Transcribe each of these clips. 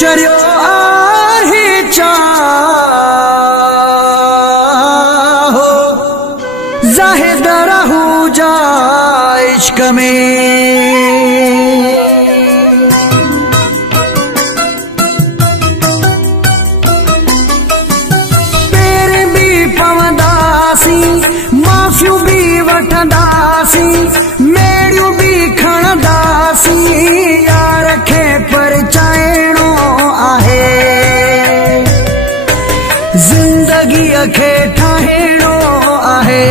चरियो आहे चाहो ज़ाहिद रहू जा इश्क में पेर भी पवंदासी माफ़ियूं भी वठंदासी मेड़ियूं भी खणंदासी यार खे परचाइणो आहे ज़िंदगीअ खे ठाहिणो आहे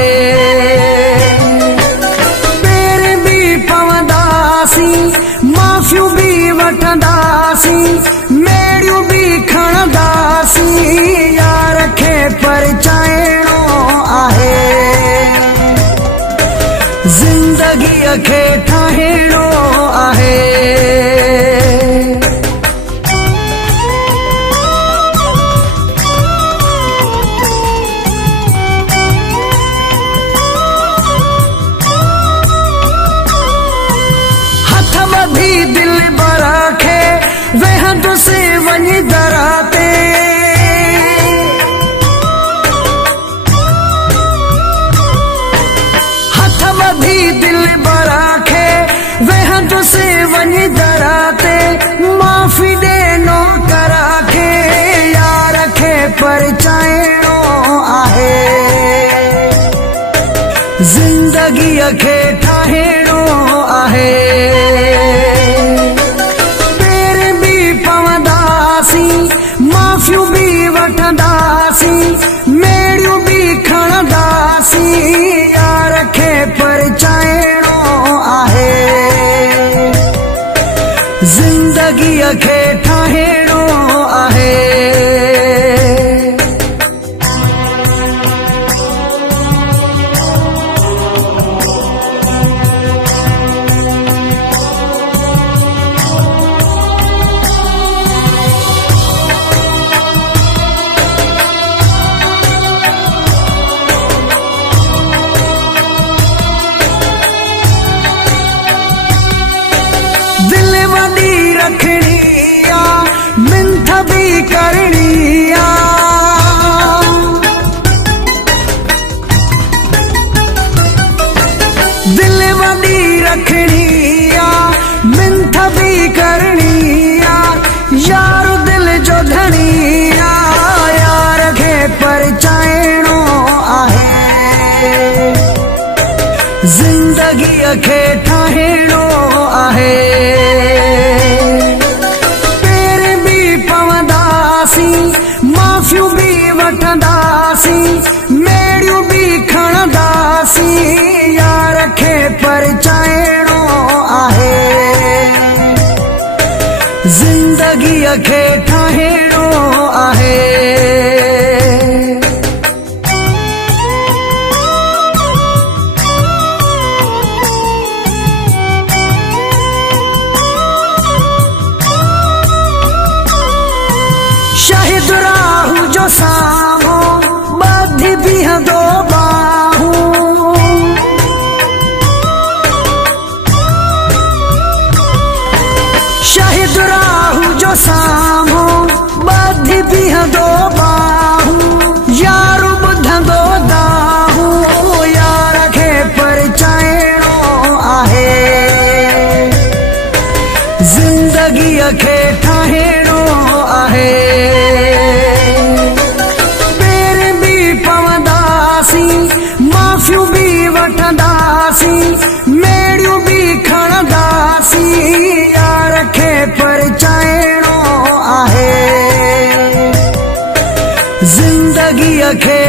पेर भी पवंदासी माफ़ियूं भी वठंदासी मेड़ियूं भी खणंदासी यार खे परचाइणो आहे ज़िंदगीअ खे ठाहिणो आहे हथ ॿधी दिल बर खे वेहंदुसि वञी दर ते हथ ॿधी दिल बर खे वेहंदुसि वञी दर ते माफ़ी ॾे नौकर खे यार खे परचाइणो आहे ज़िंदगीअ खे ठाहिणो आहे पेर भी पवंदासी माफ़ियूं भी वठंदासी मेड़ियूं भी खणंदासी यार खे परचाइणो आहे ज़िंदगीअ खे ठाहिणो आहे दिल वॾी रखणी आ मिंथ भी करणी आ दिल वॾी रखणी आ मिंथ भी करणी आ यार दिल जो धणी आ यार खे परचाइणो आहे ज़िंदगीअ खे ठाहिणो आहे पेर भी पवंदासी माफ़ियूं भी वठंदासी मेड़ियूं भी खणंदासी यार खे परचाइणो आहे ज़िंदगीअ खे ठाहिणो आहे शाहिद राहू जो साम्हूं ॿधी बीहंदो बाहूं शाहिद राहू जो साम्हूं ॿधी बीहंदो बाहूं यार ॿुधंदो दाहूं यार खे परचाइणो आहे ज़िंदगीअ खे ठाहिणो आहे पेर भी पवंदासी माफ़ियूं भी वठंदासी मेड़ियूं भी खणंदासी यार खे परचाइणो आहे ज़िंदगीअ खे